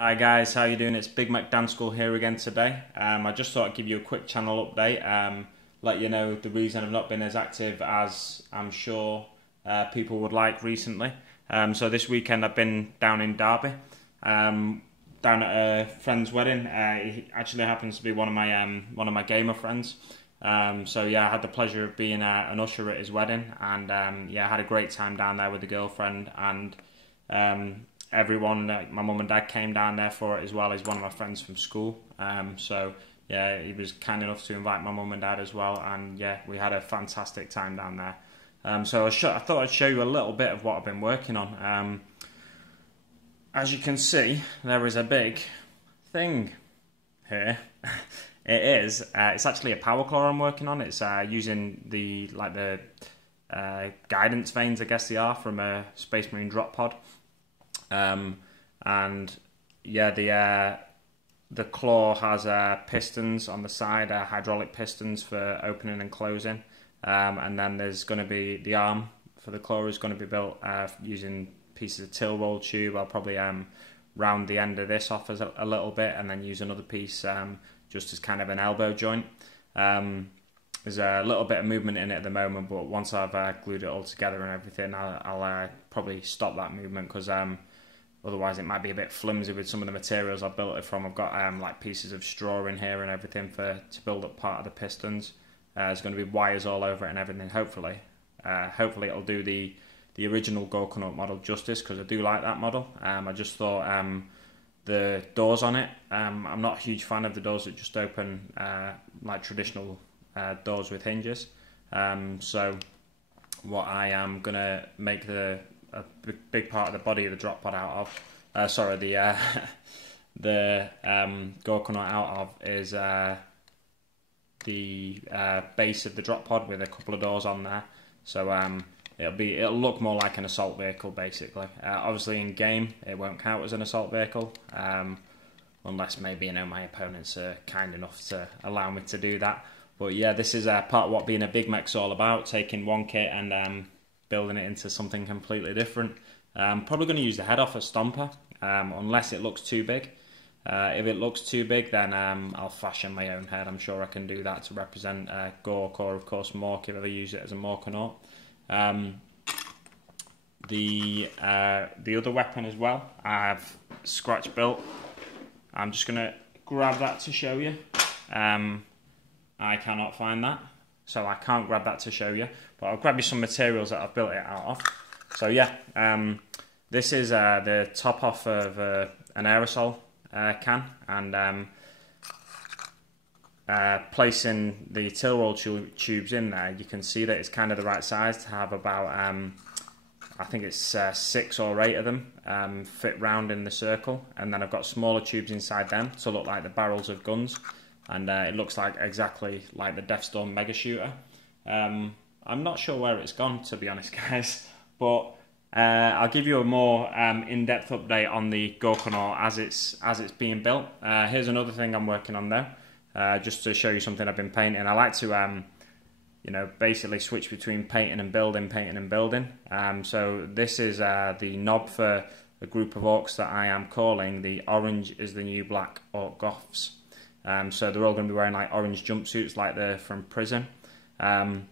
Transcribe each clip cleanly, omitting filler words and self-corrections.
Hi guys, how you doing? It's Big Mac Dance School here again today. I just thought I'd give you a quick channel update, let you know the reason I've not been as active as I'm sure people would like recently. So this weekend I've been down in Derby, down at a friend's wedding. He actually happens to be one of my gamer friends. So yeah, I had the pleasure of being an usher at his wedding, and yeah, I had a great time down there with the girlfriend and. Everyone, my mum and dad came down there for it as well. He's one of my friends from school. So yeah, he was kind enough to invite my mum and dad as well, and yeah, we had a fantastic time down there. So I thought I'd show you a little bit of what I've been working on. As you can see, there is a big thing here. It's actually a power claw I'm working on. It's using the guidance vanes, I guess they are, from a Space Marine drop pod. And yeah, the claw has pistons on the side, hydraulic pistons for opening and closing, and then there's going to be the arm for the claw is going to be built using pieces of till roll tube. I'll probably round the end of this off as a little bit, and then use another piece just as kind of an elbow joint. There's a little bit of movement in it at the moment, but once I've glued it all together and everything, I'll probably stop that movement, because otherwise it might be a bit flimsy with some of the materials I've built it from. I've got like pieces of straw in here and everything to build up part of the pistons. There's going to be wires all over it and everything. Hopefully it'll do the original Gorkanaut model justice, because I do like that model. I just thought the doors on it, I'm not a huge fan of the doors that just open like traditional doors with hinges. So what I am going to make a big part of the body of the drop pod out of, the Gorkanaut out of, is the base of the drop pod with a couple of doors on there. So it'll look more like an assault vehicle basically. Obviously in game it won't count as an assault vehicle, unless maybe my opponents are kind enough to allow me to do that. But yeah, this is part of what being a big mech's all about, taking one kit and building it into something completely different. I'm probably going to use the head off a Stomper, unless it looks too big. If it looks too big, then I'll fashion my own head. I'm sure I can do that to represent Gork, or of course Mork if I ever use it as a Morkanaut. The other weapon as well, I have scratch built. I'm just going to grab that to show you. I cannot find that, so I can't grab that to show you, but I'll grab you some materials that I've built it out of. So yeah, this is the top off of an aerosol can, and placing the till roll tubes in there, you can see that it's kind of the right size to have about, I think it's 6 or 8 of them fit round in the circle, and then I've got smaller tubes inside them to look like the barrels of guns. And it looks like exactly like the Deathstorm Mega Shooter. I'm not sure where it's gone, to be honest, guys, but I'll give you a more in-depth update on the Gorkanaut as it's being built. Here's another thing I'm working on there, just to show you something I've been painting. I like to basically switch between painting and building. So this is the knob for a group of orcs that I am calling the Orange is the New Black Orc Goths. So they're all going to be wearing like orange jumpsuits like they're from prison. Yeah,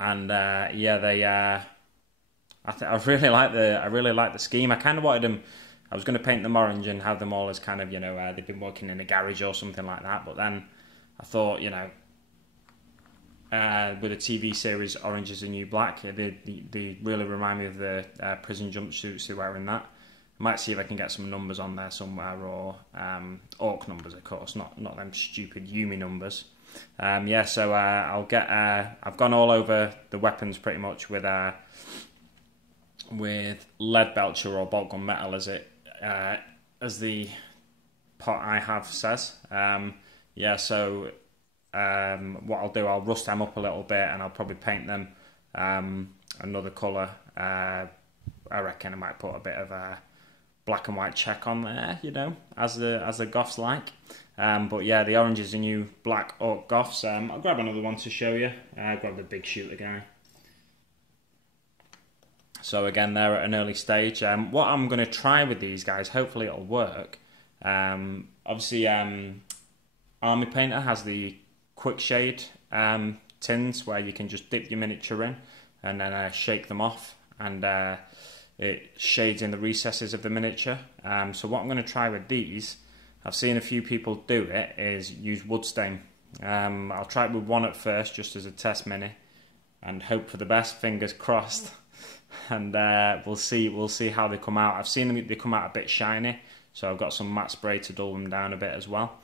I really like the scheme. I kind of wanted them, I was going to paint them orange and have them all as kind of, they've been working in a garage or something like that, but then I thought, with a TV series Orange is the New Black, they really remind me of the prison jumpsuits they're wearing that. Might see if I can get some numbers on there somewhere, or orc numbers, of course, not them stupid Yumi numbers. Yeah, so I'll get. I've gone all over the weapons pretty much with lead belcher or bolt gun metal, as the pot I have says. Yeah, so what I'll do, I'll rust them up a little bit, and I'll probably paint them another colour. I reckon I might put a bit of black and white check on there, as the Goths like. But yeah, the Orange is the New Black Orc Goths. I'll grab another one to show you. I'll grab the big shooter guy. So again, they're at an early stage. What I'm going to try with these guys, hopefully it'll work, Obviously, Army Painter has the quick shade tins where you can just dip your miniature in and then shake them off, and it shades in the recesses of the miniature. So what I'm going to try with these, I've seen a few people do it, is use wood stain. I'll try it with one at first just as a test mini and hope for the best, fingers crossed. And we'll see how they come out. I've seen them, they come out a bit shiny, so I've got some matte spray to dull them down a bit as well.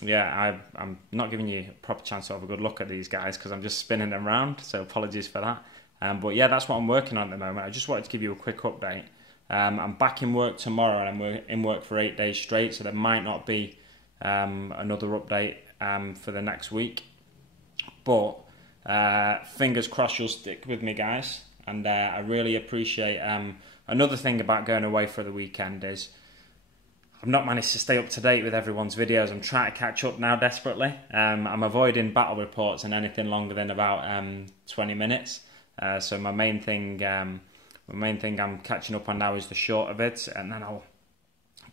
Yeah, I'm not giving you a proper chance to have a good look at these guys because I'm just spinning them around, so apologies for that. But yeah, that's what I'm working on at the moment. I just wanted to give you a quick update. I'm back in work tomorrow, and I'm in work for 8 days straight, so there might not be another update for the next week. But fingers crossed you'll stick with me, guys. And I really appreciate... another thing about going away for the weekend is I've not managed to stay up to date with everyone's videos. I'm trying to catch up now desperately. I'm avoiding battle reports and anything longer than about 20 minutes. So my main thing I'm catching up on now is the shorter vids, and then I'll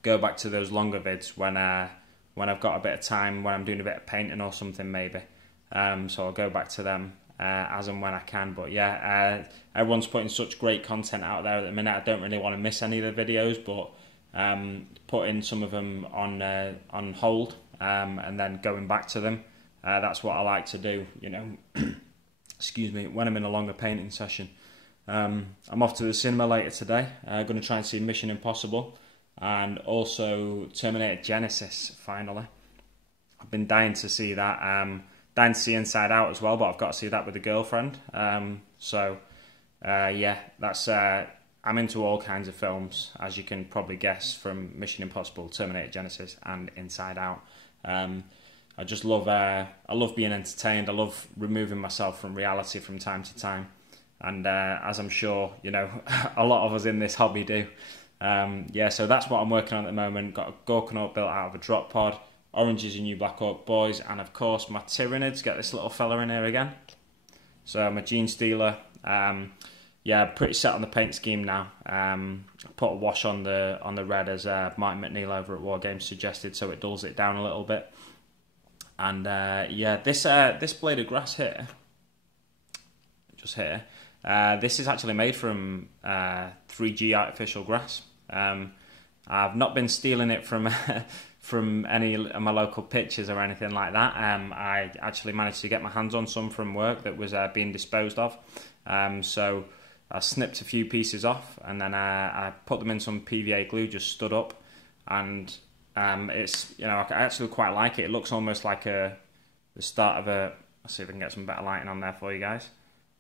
go back to those longer vids when I've got a bit of time, when I'm doing a bit of painting or something maybe. So I'll go back to them as and when I can. But yeah, everyone's putting such great content out there at the minute. I don't really want to miss any of the videos, but putting some of them on hold and then going back to them. That's what I like to do, you know. Excuse me, when I'm in a longer painting session. I'm off to the cinema later today. I'm going to try and see Mission Impossible and also Terminator Genesis finally. I've been dying to see that. Dying to see Inside Out as well, but I've got to see that with a girlfriend. Yeah, that's... I'm into all kinds of films, as you can probably guess, from Mission Impossible, Terminator Genesis, and Inside Out. I just love, I love being entertained. I love removing myself from reality from time to time, and as I'm sure you know, a lot of us in this hobby do. Yeah, so that's what I'm working on at the moment. Got a Gorkanaut built out of a drop pod. Orange is your new Black Orc Boys, and of course my Tyranids. Get this little fella in here again. So my Genestealer. Yeah, pretty set on the paint scheme now. Put a wash on the red as Martin McNeil over at War Games suggested, so it dulls it down a little bit. And yeah, this blade of grass here, just here, this is actually made from 3G artificial grass. I've not been stealing it from from any of my local pitches or anything like that. I actually managed to get my hands on some from work that was being disposed of. So I snipped a few pieces off, and then I put them in some PVA glue, just stood up, and it's, you know, I actually quite like it. It looks almost like the start of a... Let's see if I can get some better lighting on there for you guys.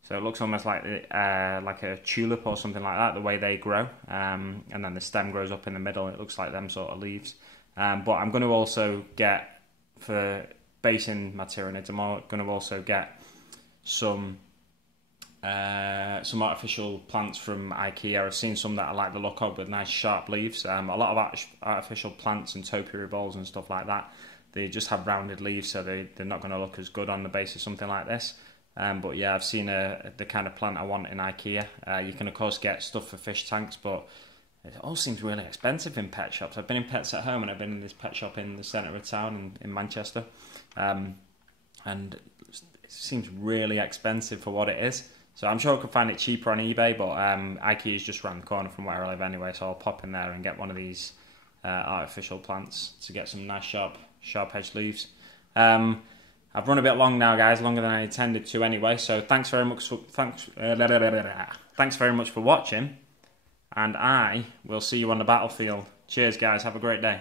So it looks almost like a tulip or something like that, the way they grow, and then the stem grows up in the middle. It looks like them sort of leaves. But I'm going to also get, for basing my Tyranids, I'm going to also get some artificial plants from IKEA. I've seen some that I like the look of with nice sharp leaves. A lot of artificial plants and topiary balls and stuff like that, they just have rounded leaves, so they're not going to look as good on the base of something like this. But yeah, I've seen the kind of plant I want in IKEA. You can of course get stuff for fish tanks, but it all seems really expensive in pet shops. I've been in Pets at Home, and I've been in this pet shop in the centre of town in Manchester, and it seems really expensive for what it is. So I'm sure I could find it cheaper on eBay, but IKEA is just around the corner from where I live anyway, so I'll pop in there and get one of these artificial plants to get some nice sharp-edged leaves. I've run a bit long now, guys, longer than I intended to anyway, so thanks very much for watching, and I will see you on the battlefield. Cheers, guys. Have a great day.